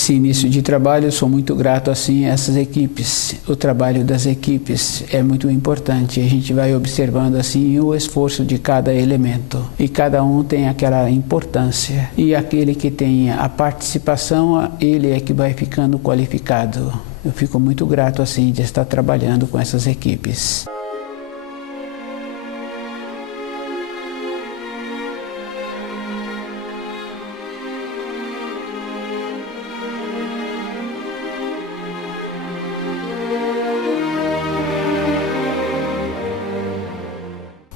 Esse início de trabalho, eu sou muito grato assim a essas equipes. O trabalho das equipes é muito importante. A gente vai observando assim o esforço de cada elemento e cada um tem aquela importância. E aquele que tem a participação, ele é que vai ficando qualificado. Eu fico muito grato assim de estar trabalhando com essas equipes.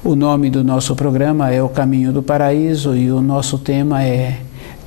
O nome do nosso programa é O Caminho do Paraíso e o nosso tema é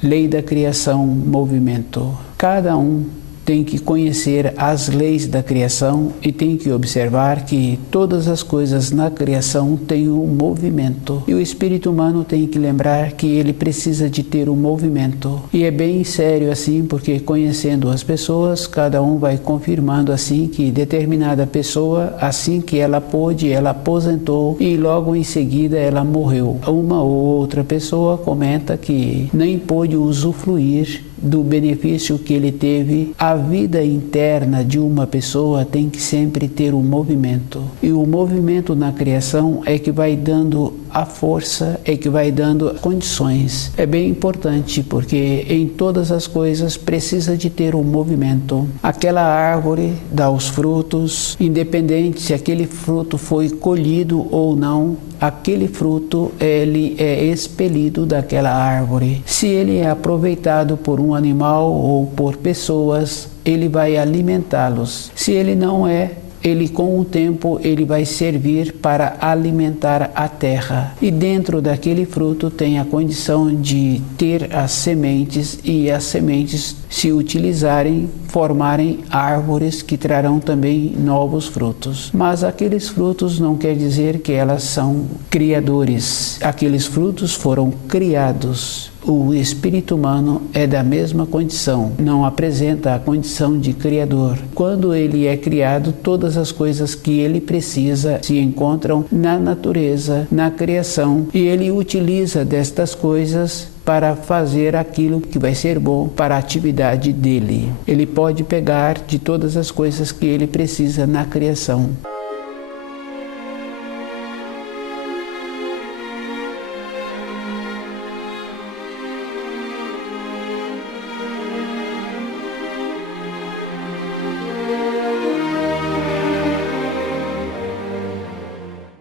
Lei da Criação, Movimento. Cada um tem que conhecer as leis da criação e tem que observar que todas as coisas na criação têm um movimento. E o espírito humano tem que lembrar que ele precisa de ter um movimento. E é bem sério assim, porque conhecendo as pessoas, cada um vai confirmando assim que determinada pessoa, assim que ela pôde, ela aposentou e logo em seguida ela morreu. Uma ou outra pessoa comenta que nem pôde usufruir do benefício que ele teve. A vida interna de uma pessoa tem que sempre ter um movimento. E o movimento na criação é que vai dando a força, é que vai dando condições. É bem importante porque em todas as coisas precisa de ter um movimento. Aquela árvore dá os frutos, independente se aquele fruto foi colhido ou não, aquele fruto ele é expelido daquela árvore. Se ele é aproveitado por um animal ou por pessoas, ele vai alimentá-los. Se ele não é, ele com o tempo ele vai servir para alimentar a terra. E dentro daquele fruto tem a condição de ter as sementes e as sementes se utilizarem, formarem árvores que trarão também novos frutos. Mas aqueles frutos não quer dizer que elas são criadores. Aqueles frutos foram criados. O espírito humano é da mesma condição, não apresenta a condição de criador. Quando ele é criado, todas as coisas que ele precisa se encontram na natureza, na criação, e ele utiliza destas coisas para fazer aquilo que vai ser bom para a atividade dele. Ele pode pegar de todas as coisas que ele precisa na criação.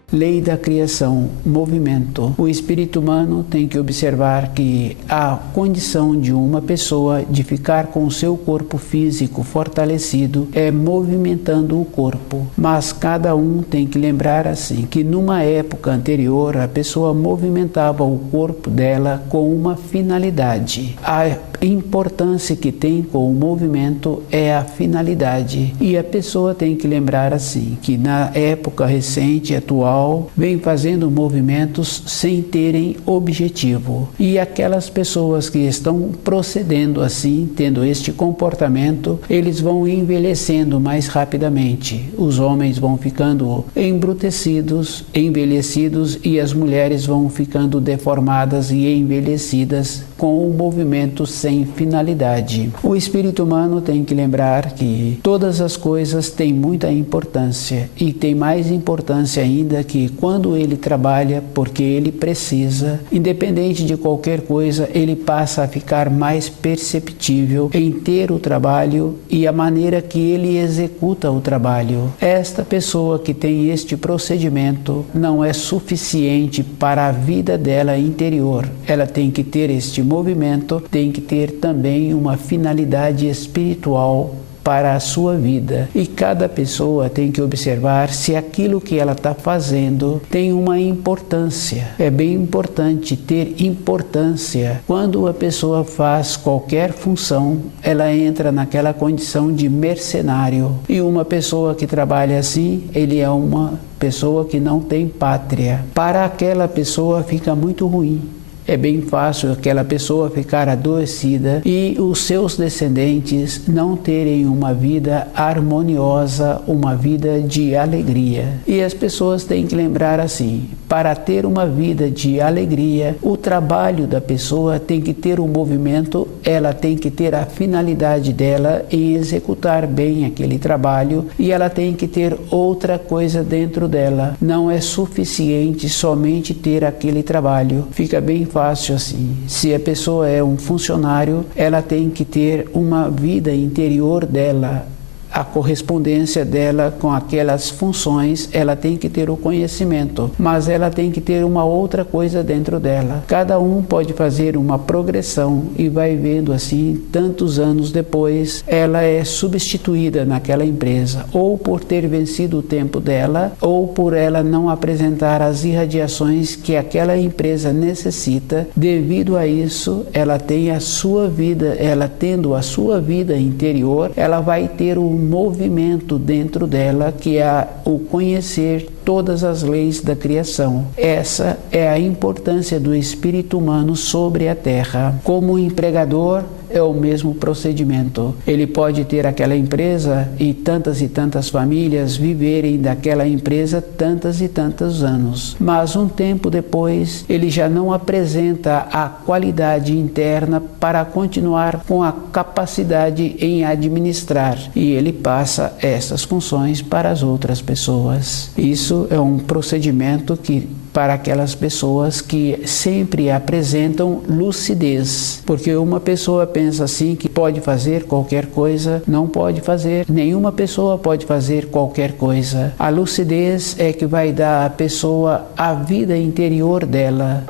Lei da criação, movimento. O espírito humano tem que observar que a condição de uma pessoa de ficar com o seu corpo físico fortalecido é movimentando o corpo. Mas cada um tem que lembrar assim, que numa época anterior a pessoa movimentava o corpo dela com uma finalidade. A importância que tem com o movimento é a finalidade. E a pessoa tem que lembrar assim, que na época recente, atual, vem fazendo movimentos sem terem objetivo. E aquelas pessoas que estão procedendo assim, tendo este comportamento, eles vão envelhecendo mais rapidamente. Os homens vão ficando embrutecidos, envelhecidos, e as mulheres vão ficando deformadas e envelhecidas com um movimento sem finalidade. O espírito humano tem que lembrar que todas as coisas têm muita importância e tem mais importância ainda que quando ele trabalha, porque ele precisa, independente de qualquer coisa, ele passa a ficar mais perceptível em ter o trabalho e a maneira que ele executa o trabalho. Esta pessoa que tem este procedimento não é suficiente para a vida dela interior. Ela tem que ter este movimento, tem que ter também uma finalidade espiritual para a sua vida. E cada pessoa tem que observar se aquilo que ela está fazendo tem uma importância. É bem importante ter importância. Quando a pessoa faz qualquer função, ela entra naquela condição de mercenário. E uma pessoa que trabalha assim, ele é uma pessoa que não tem pátria. Para aquela pessoa fica muito ruim. É bem fácil aquela pessoa ficar adoecida e os seus descendentes não terem uma vida harmoniosa, uma vida de alegria. E as pessoas têm que lembrar assim, para ter uma vida de alegria, o trabalho da pessoa tem que ter um movimento, ela tem que ter a finalidade dela em executar bem aquele trabalho e ela tem que ter outra coisa dentro dela. Não é suficiente somente ter aquele trabalho. Fica bem fácil assim. Se a pessoa é um funcionário, ela tem que ter uma vida interior dela, a correspondência dela com aquelas funções, ela tem que ter o conhecimento, mas ela tem que ter uma outra coisa dentro dela. Cada um pode fazer uma progressão e vai vendo assim, tantos anos depois, ela é substituída naquela empresa, ou por ter vencido o tempo dela, ou por ela não apresentar as irradiações que aquela empresa necessita. Devido a isso, ela tem a sua vida, ela tendo a sua vida interior, ela vai ter um movimento dentro dela, que é o conhecer todas as leis da criação. Essa é a importância do espírito humano sobre a Terra. Como empregador, é o mesmo procedimento. Ele pode ter aquela empresa e tantas famílias viverem daquela empresa tantas e tantos anos. Mas um tempo depois, ele já não apresenta a qualidade interna para continuar com a capacidade em administrar. E ele passa essas funções para as outras pessoas. Isso é um procedimento que para aquelas pessoas que sempre apresentam lucidez, porque uma pessoa pensa assim que pode fazer qualquer coisa, não pode fazer, nenhuma pessoa pode fazer qualquer coisa. A lucidez é que vai dar à pessoa a vida interior dela.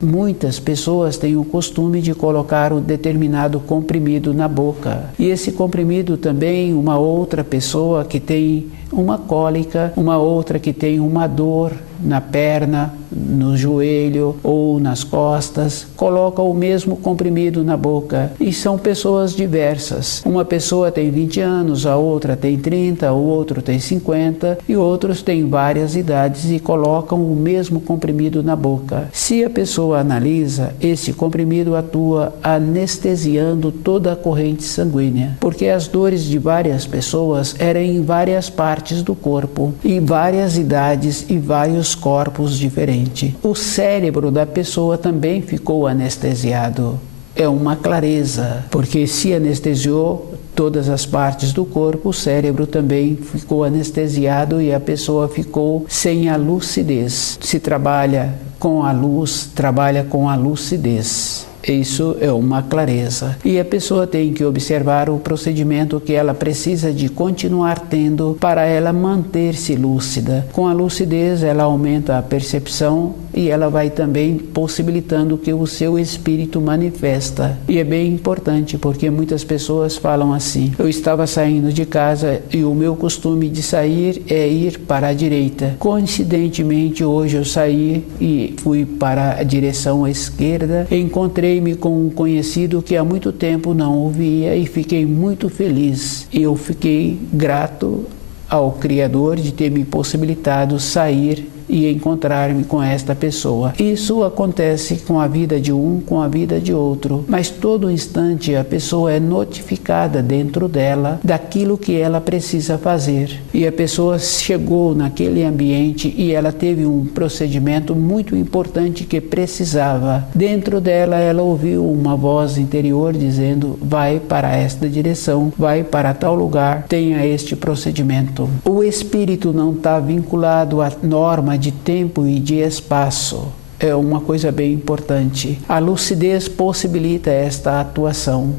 Muitas pessoas têm o costume de colocar um determinado comprimido na boca. E esse comprimido também, uma outra pessoa que tem uma cólica, uma outra que tem uma dor na perna, no joelho ou nas costas, coloca o mesmo comprimido na boca. E são pessoas diversas. Uma pessoa tem 20 anos, a outra tem 30, o outro tem 50 e outros têm várias idades e colocam o mesmo comprimido na boca. Se a pessoa analisa, esse comprimido atua anestesiando toda a corrente sanguínea, porque as dores de várias pessoas eram em várias partes do corpo, em várias idades e vários corpos diferentes. O cérebro da pessoa também ficou anestesiado. É uma clareza, porque se anestesiou todas as partes do corpo, o cérebro também ficou anestesiado e a pessoa ficou sem a lucidez. Se trabalha com a luz, trabalha com a lucidez. Isso é uma clareza. E a pessoa tem que observar o procedimento que ela precisa de continuar tendo para ela manter-se lúcida. Com a lucidez, ela aumenta a percepção e ela vai também possibilitando que o seu espírito manifesta. E é bem importante, porque muitas pessoas falam assim: eu estava saindo de casa e o meu costume de sair é ir para a direita. Coincidentemente, hoje eu saí e fui para a direção à esquerda, encontrei-me com um conhecido que há muito tempo não o via e fiquei muito feliz. Eu fiquei grato ao Criador de ter me possibilitado sair e encontrar-me com esta pessoa. Isso acontece com a vida de um, com a vida de outro, mas todo instante a pessoa é notificada dentro dela daquilo que ela precisa fazer. E a pessoa chegou naquele ambiente e ela teve um procedimento muito importante que precisava. Dentro dela ela ouviu uma voz interior dizendo: vai para esta direção, vai para tal lugar, tenha este procedimento. O espírito não está vinculado à norma de tempo e de espaço. É uma coisa bem importante. A lucidez possibilita esta atuação.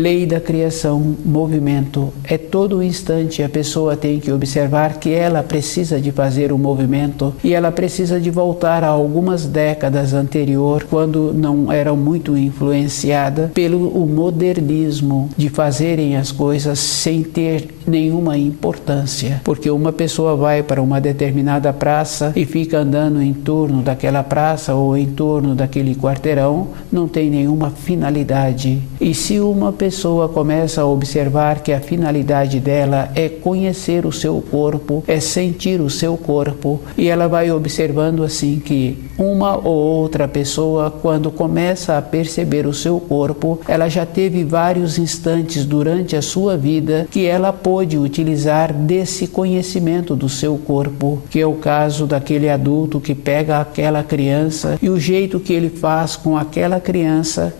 Lei da criação, movimento. É todo instante a pessoa tem que observar que ela precisa de fazer o movimento e ela precisa de voltar a algumas décadas anterior, quando não era muito influenciada pelo modernismo de fazerem as coisas sem ter nenhuma importância. Porque uma pessoa vai para uma determinada praça e fica andando em torno daquela praça ou em torno daquele quarteirão, não tem nenhuma finalidade. E se uma pessoa começa a observar que a finalidade dela é conhecer o seu corpo, é sentir o seu corpo, e ela vai observando assim que uma ou outra pessoa, quando começa a perceber o seu corpo, ela já teve vários instantes durante a sua vida que ela pôde utilizar desse conhecimento do seu corpo, que é o caso daquele adulto que pega aquela criança e o jeito que ele faz com aquela criança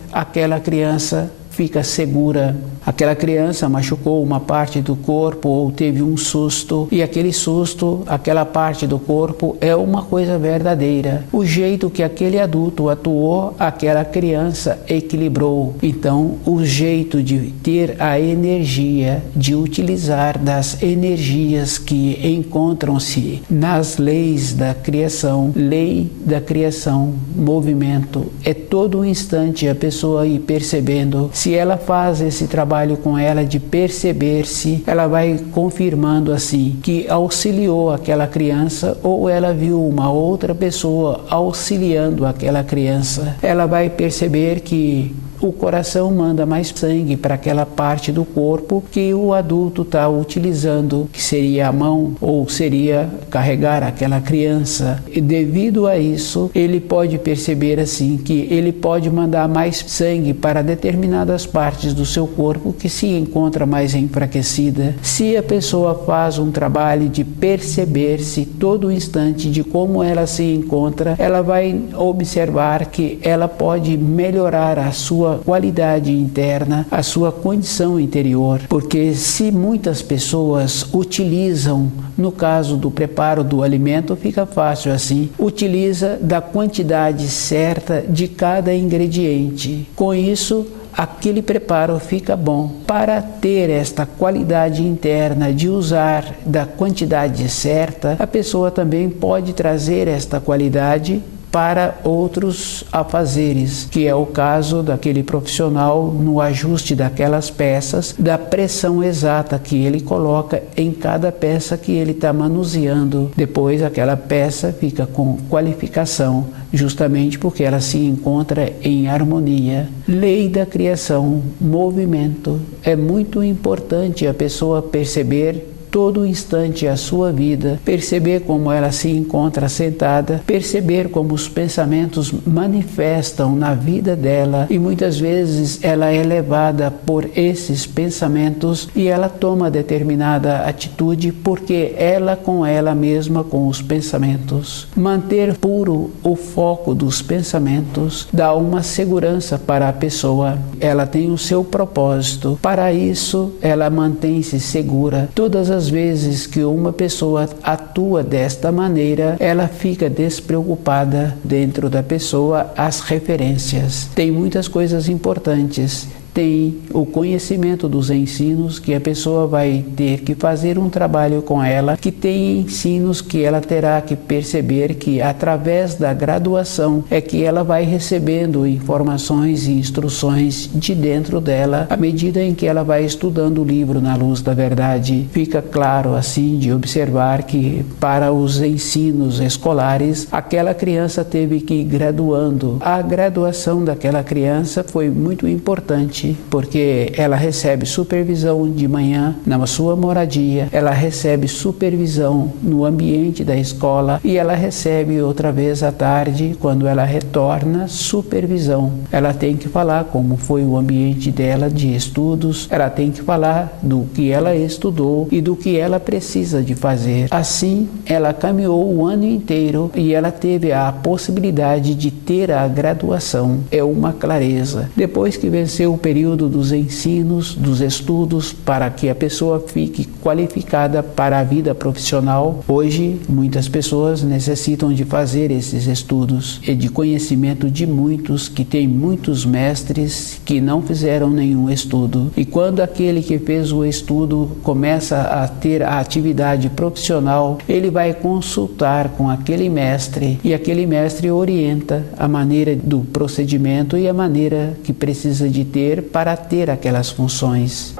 fica segura. Aquela criança machucou uma parte do corpo ou teve um susto, e aquele susto, aquela parte do corpo é uma coisa verdadeira. O jeito que aquele adulto atuou, aquela criança equilibrou. Então, o jeito de ter a energia, de utilizar das energias que encontram-se nas leis da criação, lei da criação, movimento, é todo um instante a pessoa ir percebendo. Se ela faz esse trabalho com ela de perceber-se, ela vai confirmando assim que auxiliou aquela criança, ou ela viu uma outra pessoa auxiliando aquela criança. Ela vai perceber que o coração manda mais sangue para aquela parte do corpo que o adulto está utilizando, que seria a mão ou seria carregar aquela criança. E devido a isso, ele pode perceber assim que ele pode mandar mais sangue para determinadas partes do seu corpo que se encontra mais enfraquecida. Se a pessoa faz um trabalho de perceber-se todo instante de como ela se encontra, ela vai observar que ela pode melhorar a sua qualidade interna, a sua condição interior, porque se muitas pessoas utilizam, no caso do preparo do alimento, fica fácil assim, utiliza da quantidade certa de cada ingrediente. Com isso, aquele preparo fica bom. Para ter esta qualidade interna de usar da quantidade certa, a pessoa também pode trazer esta qualidade para outros afazeres, que é o caso daquele profissional no ajuste daquelas peças, da pressão exata que ele coloca em cada peça que ele está manuseando. Depois aquela peça fica com qualificação, justamente porque ela se encontra em harmonia. Lei da criação, movimento. É muito importante a pessoa perceber todo instante a sua vida, perceber como ela se encontra sentada, perceber como os pensamentos manifestam na vida dela, e muitas vezes ela é levada por esses pensamentos e ela toma determinada atitude porque ela com ela mesma, com os pensamentos. Manter puro o foco dos pensamentos dá uma segurança para a pessoa. Ela tem o seu propósito. Para isso, ela mantém-se segura. Todas as vezes que uma pessoa atua desta maneira, ela fica despreocupada. Dentro da pessoa, as referências. Tem muitas coisas importantes. Tem o conhecimento dos ensinos, que a pessoa vai ter que fazer um trabalho com ela, que tem ensinos que ela terá que perceber que através da graduação é que ela vai recebendo informações e instruções de dentro dela, à medida em que ela vai estudando o livro Na Luz da Verdade. Fica claro assim de observar que para os ensinos escolares, aquela criança teve que ir graduando. A graduação daquela criança foi muito importante, porque ela recebe supervisão de manhã na sua moradia, ela recebe supervisão no ambiente da escola e ela recebe outra vez à tarde, quando ela retorna, supervisão. Ela tem que falar como foi o ambiente dela de estudos, ela tem que falar do que ela estudou e do que ela precisa de fazer. Assim, ela caminhou o ano inteiro e ela teve a possibilidade de ter a graduação. É uma clareza. Depois que venceu o período período dos ensinos, dos estudos, para que a pessoa fique qualificada para a vida profissional. Hoje, muitas pessoas necessitam de fazer esses estudos e de conhecimento de muitos, que tem muitos mestres que não fizeram nenhum estudo. E quando aquele que fez o estudo começa a ter a atividade profissional, ele vai consultar com aquele mestre e aquele mestre orienta a maneira do procedimento e a maneira que precisa de ter para ter aquelas funções.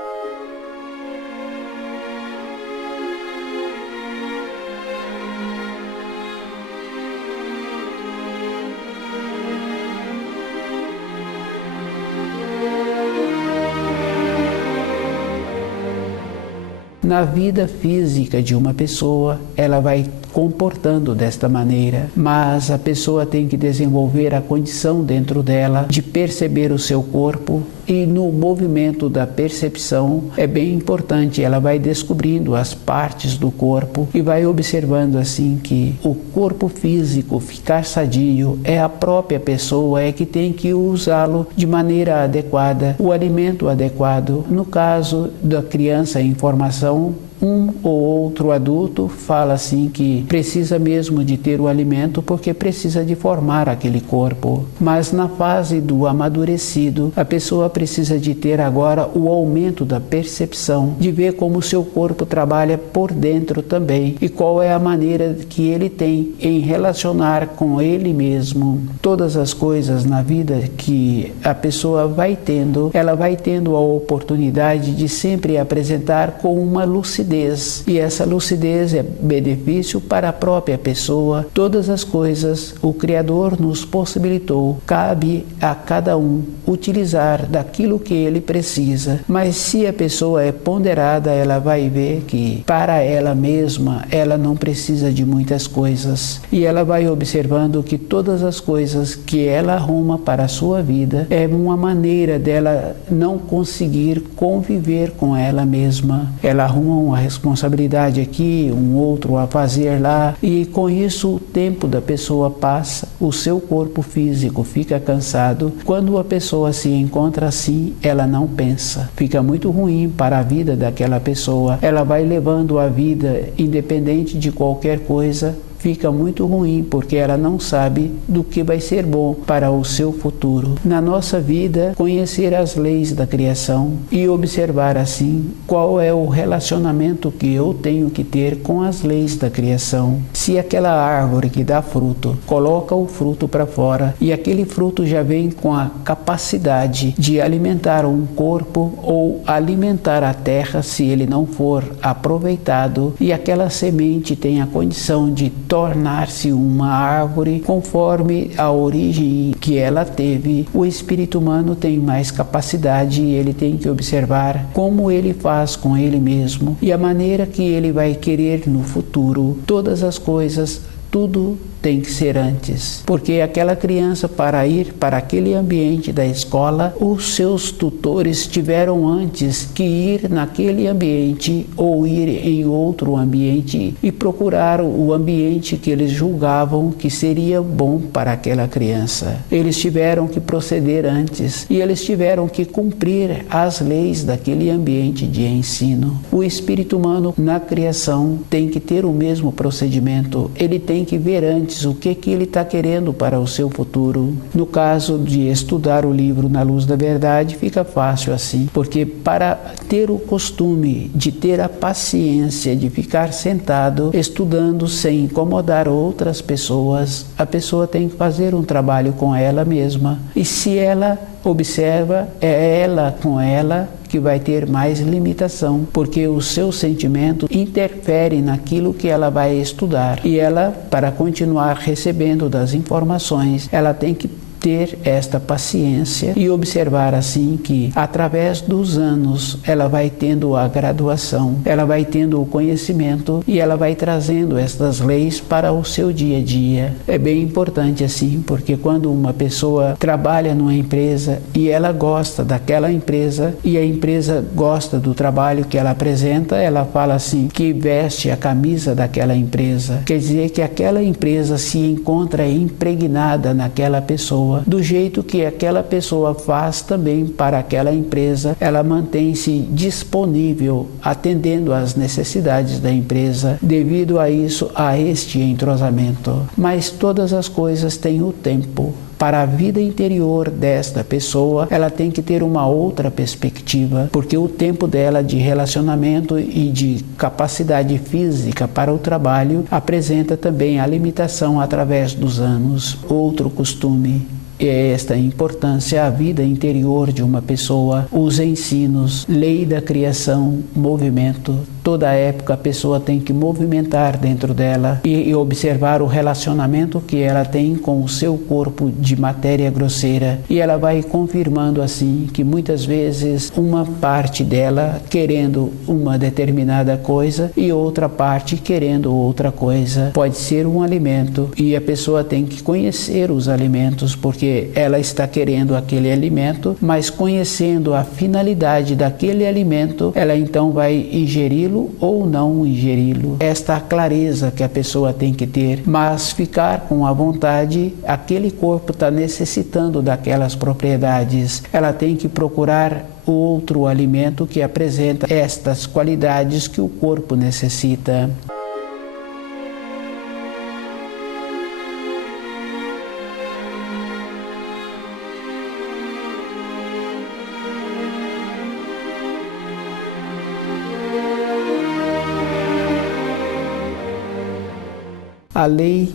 Na vida física de uma pessoa, ela vai comportando desta maneira, mas a pessoa tem que desenvolver a condição dentro dela de perceber o seu corpo, e no movimento da percepção é bem importante. Ela vai descobrindo as partes do corpo e vai observando assim que o corpo físico ficar sadio é a própria pessoa que tem que usá-lo de maneira adequada, o alimento adequado. No caso da criança em formação, um ou outro adulto fala assim que precisa mesmo de ter o alimento porque precisa de formar aquele corpo. Mas na fase do amadurecido, a pessoa precisa de ter agora o aumento da percepção, de ver como o seu corpo trabalha por dentro também e qual é a maneira que ele tem em relacionar com ele mesmo. Todas as coisas na vida que a pessoa vai tendo, ela vai tendo a oportunidade de sempre apresentar com uma lucidez. E essa lucidez é benefício para a própria pessoa. Todas as coisas o Criador nos possibilitou. Cabe a cada um utilizar daquilo que ele precisa. Mas se a pessoa é ponderada, ela vai ver que para ela mesma, ela não precisa de muitas coisas. E ela vai observando que todas as coisas que ela arruma para a sua vida é uma maneira dela não conseguir conviver com ela mesma. Ela arruma uma responsabilidade aqui, um outro a fazer lá, e com isso o tempo da pessoa passa, o seu corpo físico fica cansado. Quando a pessoa se encontra assim, ela não pensa. Fica muito ruim para a vida daquela pessoa. Ela vai levando a vida independente de qualquer coisa. Fica muito ruim porque ela não sabe do que vai ser bom para o seu futuro. Na nossa vida, conhecer as leis da criação e observar assim qual é o relacionamento que eu tenho que ter com as leis da criação. Se aquela árvore que dá fruto, coloca o fruto para fora e aquele fruto já vem com a capacidade de alimentar um corpo ou alimentar a terra se ele não for aproveitado, e aquela semente tem a condição de tornar-se uma árvore conforme a origem que ela teve. O espírito humano tem mais capacidade e ele tem que observar como ele faz com ele mesmo e a maneira que ele vai querer no futuro. Todas as coisas, tudo tem que ser antes, porque aquela criança, para ir para aquele ambiente da escola, os seus tutores tiveram antes que ir naquele ambiente ou ir em outro ambiente e procurar o ambiente que eles julgavam que seria bom para aquela criança. Eles tiveram que proceder antes e eles tiveram que cumprir as leis daquele ambiente de ensino. O espírito humano na criação tem que ter o mesmo procedimento, ele tem que ver antes o que ele está querendo para o seu futuro. No caso de estudar o livro Na Luz da Verdade, fica fácil assim, porque para ter o costume de ter a paciência de ficar sentado estudando sem incomodar outras pessoas, a pessoa tem que fazer um trabalho com ela mesma. E se ela observa, é ela com ela que vai ter mais limitação, porque o seu sentimento interfere naquilo que ela vai estudar. E ela, para continuar recebendo das informações, ela tem que ter esta paciência e observar assim que através dos anos ela vai tendo a graduação, ela vai tendo o conhecimento e ela vai trazendo estas leis para o seu dia a dia. É bem importante assim, porque quando uma pessoa trabalha numa empresa e ela gosta daquela empresa e a empresa gosta do trabalho que ela apresenta, ela fala assim que veste a camisa daquela empresa. Quer dizer que aquela empresa se encontra impregnada naquela pessoa. pessoa, do jeito que aquela pessoa faz também para aquela empresa, ela mantém-se disponível, atendendo às necessidades da empresa, devido a isso, a este entrosamento. Mas todas as coisas têm o tempo. Para a vida interior desta pessoa, ela tem que ter uma outra perspectiva, porque o tempo dela de relacionamento e de capacidade física para o trabalho apresenta também a limitação através dos anos. Outro costume é esta importância, a vida interior de uma pessoa, os ensinos, lei da criação, movimento. Toda época a pessoa tem que movimentar dentro dela e observar o relacionamento que ela tem com o seu corpo de matéria grosseira. E ela vai confirmando assim que muitas vezes uma parte dela querendo uma determinada coisa e outra parte querendo outra coisa. Pode ser um alimento e a pessoa tem que conhecer os alimentos, porque ela está querendo aquele alimento, mas conhecendo a finalidade daquele alimento, ela então vai ingeri-lo ou não ingeri-lo. Esta clareza que a pessoa tem que ter, mas ficar com a vontade, aquele corpo está necessitando daquelas propriedades, ela tem que procurar outro alimento que apresenta estas qualidades que o corpo necessita. A lei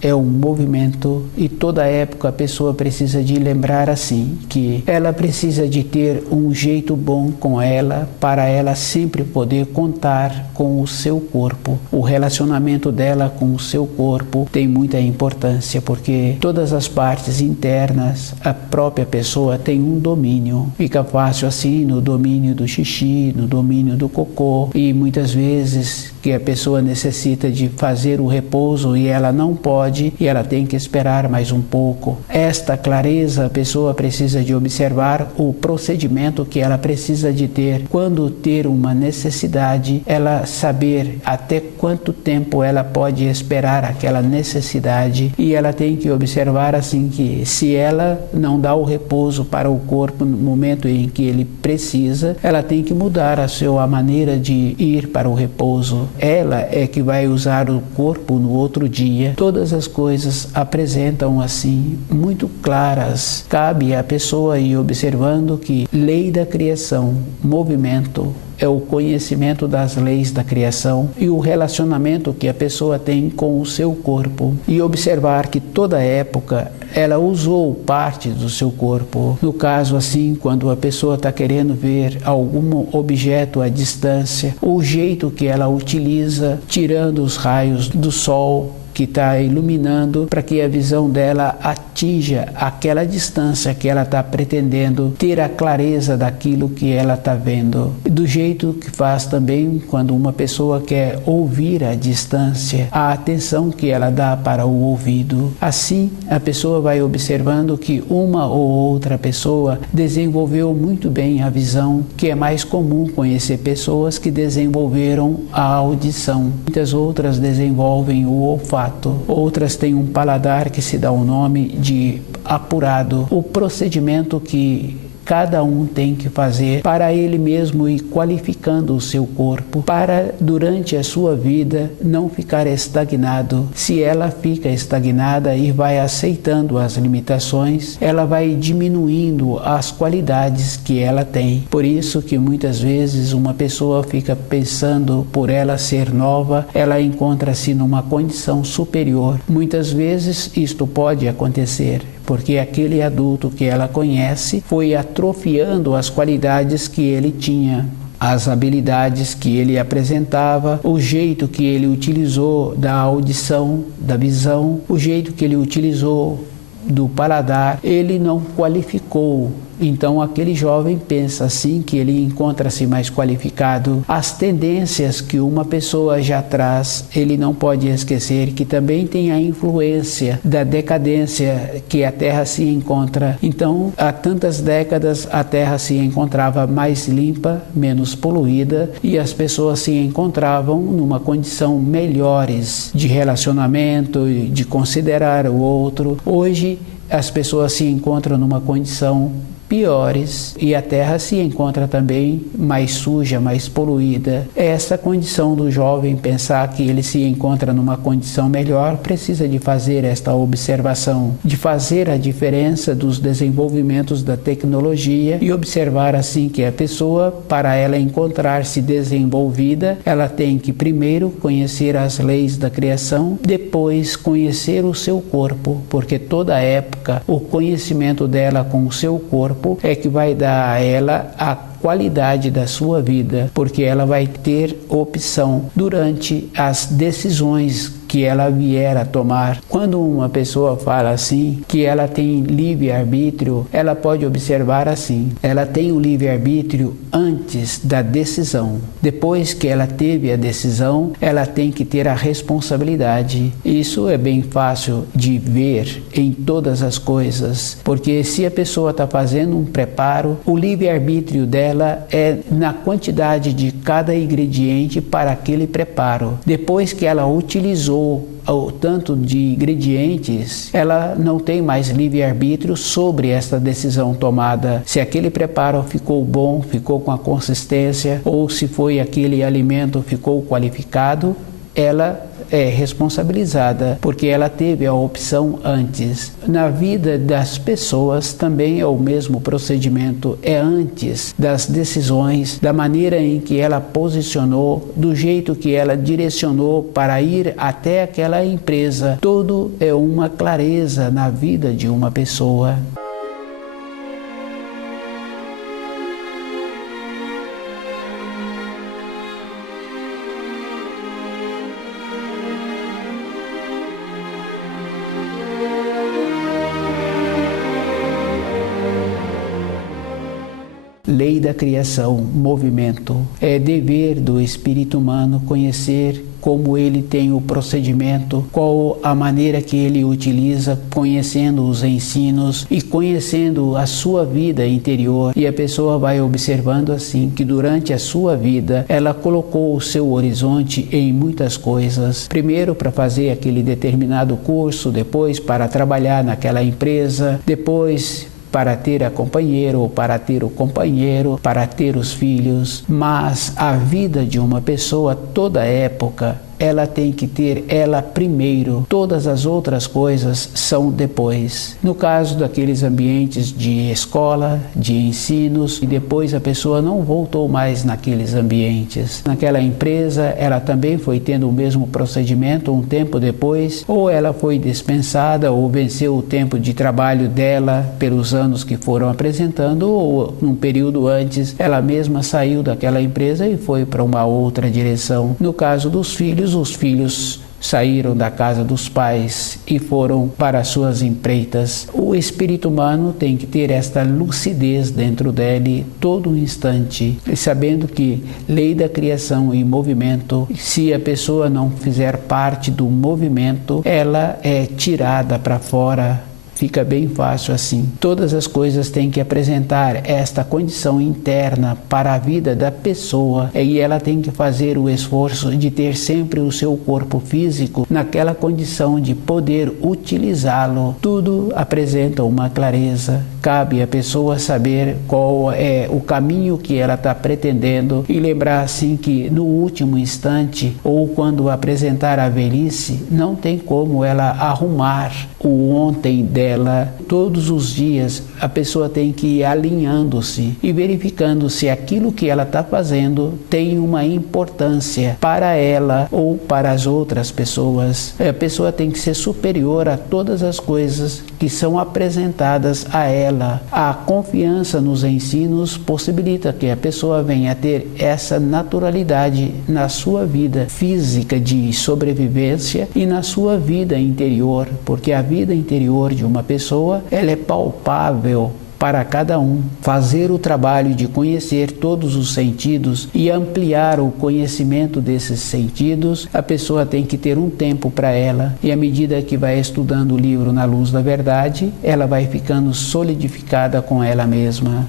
é um movimento e toda época a pessoa precisa de lembrar assim, que ela precisa de ter um jeito bom com ela para ela sempre poder contar com o seu corpo. O relacionamento dela com o seu corpo tem muita importância, porque todas as partes internas, a própria pessoa tem um domínio. Fica fácil assim no domínio do xixi, no domínio do cocô, e muitas vezes que a pessoa necessita de fazer o repouso e ela não pode e ela tem que esperar mais um pouco. Esta clareza a pessoa precisa de observar o procedimento que ela precisa de ter. Quando ter uma necessidade, ela saber até quanto tempo ela pode esperar aquela necessidade, e ela tem que observar assim que se ela não dá o repouso para o corpo no momento em que ele precisa, ela tem que mudar a maneira de ir para o repouso. Ela é que vai usar o corpo no outro dia. Todas as coisas apresentam assim muito claras. Cabe à pessoa ir observando que lei da criação, movimento, é o conhecimento das leis da criação e o relacionamento que a pessoa tem com o seu corpo, e observar que toda época ela usou parte do seu corpo. No caso assim, quando a pessoa está querendo ver algum objeto à distância, o jeito que ela utiliza, tirando os raios do sol que está iluminando, para que a visão dela atinja aquela distância que ela está pretendendo, ter a clareza daquilo que ela está vendo. Do jeito que faz também quando uma pessoa quer ouvir à distância, a atenção que ela dá para o ouvido. Assim, a pessoa vai observando que uma ou outra pessoa desenvolveu muito bem a visão, que é mais comum conhecer pessoas que desenvolveram a audição. Muitas outras desenvolvem o olfato. Outras têm um paladar que se dá o nome de apurado. O procedimento que cada um tem que fazer para ele mesmo ir qualificando o seu corpo, para durante a sua vida não ficar estagnado. Se ela fica estagnada e vai aceitando as limitações, ela vai diminuindo as qualidades que ela tem. Por isso que muitas vezes uma pessoa fica pensando, por ela ser nova, ela encontra-se numa condição superior. Muitas vezes isto pode acontecer, porque aquele adulto que ela conhece foi atrofiando as qualidades que ele tinha, as habilidades que ele apresentava, o jeito que ele utilizou da audição, da visão, o jeito que ele utilizou do paladar. Ele não qualificou Então aquele jovem pensa assim que ele encontra-se mais qualificado. As tendências que uma pessoa já traz, ele não pode esquecer que também tem a influência da decadência que a Terra se encontra. Então, há tantas décadas a Terra se encontrava mais limpa, menos poluída, e as pessoas se encontravam numa condição melhores de relacionamento, de considerar o outro. Hoje as pessoas se encontram numa condição piores e a Terra se encontra também mais suja, mais poluída. Essa condição do jovem pensar que ele se encontra numa condição melhor precisa de fazer esta observação, de fazer a diferença dos desenvolvimentos da tecnologia e observar assim que a pessoa, para ela encontrar-se desenvolvida, ela tem que primeiro conhecer as leis da criação, depois conhecer o seu corpo, porque toda época o conhecimento dela com o seu corpo é que vai dar a ela a qualidade da sua vida, porque ela vai ter opção durante as decisões que ela vier a tomar. Quando uma pessoa fala assim, que ela tem livre-arbítrio, ela pode observar assim, ela tem o livre-arbítrio antes da decisão. Depois que ela teve a decisão, ela tem que ter a responsabilidade. Isso é bem fácil de ver em todas as coisas, porque se a pessoa está fazendo um preparo, o livre-arbítrio dela é na quantidade de cada ingrediente para aquele preparo. Depois que ela utilizou o tanto de ingredientes, ela não tem mais livre-arbítrio sobre esta decisão tomada. Se aquele preparo ficou bom, ficou com a consistência, ou se foi aquele alimento ficou qualificado, ela é responsabilizada, porque ela teve a opção antes. Na vida das pessoas também é o mesmo procedimento, é antes das decisões, da maneira em que ela posicionou, do jeito que ela direcionou para ir até aquela empresa. Tudo é uma clareza na vida de uma pessoa. Lei da criação, movimento. É dever do espírito humano conhecer como ele tem o procedimento, qual a maneira que ele utiliza, conhecendo os ensinos e conhecendo a sua vida interior. E a pessoa vai observando assim que durante a sua vida ela colocou o seu horizonte em muitas coisas. Primeiro para fazer aquele determinado curso, depois para trabalhar naquela empresa, depois para ter a companheira ou para ter o companheiro, para ter os filhos. Mas a vida de uma pessoa, toda época, ela tem que ter ela primeiro, todas as outras coisas são depois. No caso daqueles ambientes de escola, de ensinos, e depois a pessoa não voltou mais naqueles ambientes. Naquela empresa, ela também foi tendo o mesmo procedimento um tempo depois, ou ela foi dispensada, ou venceu o tempo de trabalho dela pelos anos que foram apresentando, ou num período antes, ela mesma saiu daquela empresa e foi para uma outra direção. No caso dos filhos, os filhos saíram da casa dos pais e foram para suas empreitas. O espírito humano tem que ter esta lucidez dentro dele todo um instante, sabendo que lei da criação e movimento, se a pessoa não fizer parte do movimento, ela é tirada para fora. Fica bem fácil assim. Todas as coisas têm que apresentar esta condição interna para a vida da pessoa e ela tem que fazer o esforço de ter sempre o seu corpo físico naquela condição de poder utilizá-lo. Tudo apresenta uma clareza. Cabe à pessoa saber qual é o caminho que ela está pretendendo e lembrar assim que no último instante ou quando apresentar a velhice, não tem como ela arrumar o ontem dela. Todos os dias a pessoa tem que ir alinhando-se e verificando se aquilo que ela está fazendo tem uma importância para ela ou para as outras pessoas. A pessoa tem que ser superior a todas as coisas que são apresentadas a ela. A confiança nos ensinos possibilita que a pessoa venha a ter essa naturalidade na sua vida física de sobrevivência e na sua vida interior, porque a vida interior de uma pessoa, ela é palpável para cada um. Fazer o trabalho de conhecer todos os sentidos e ampliar o conhecimento desses sentidos, a pessoa tem que ter um tempo para ela, e à medida que vai estudando o livro Na Luz da Verdade, ela vai ficando solidificada com ela mesma.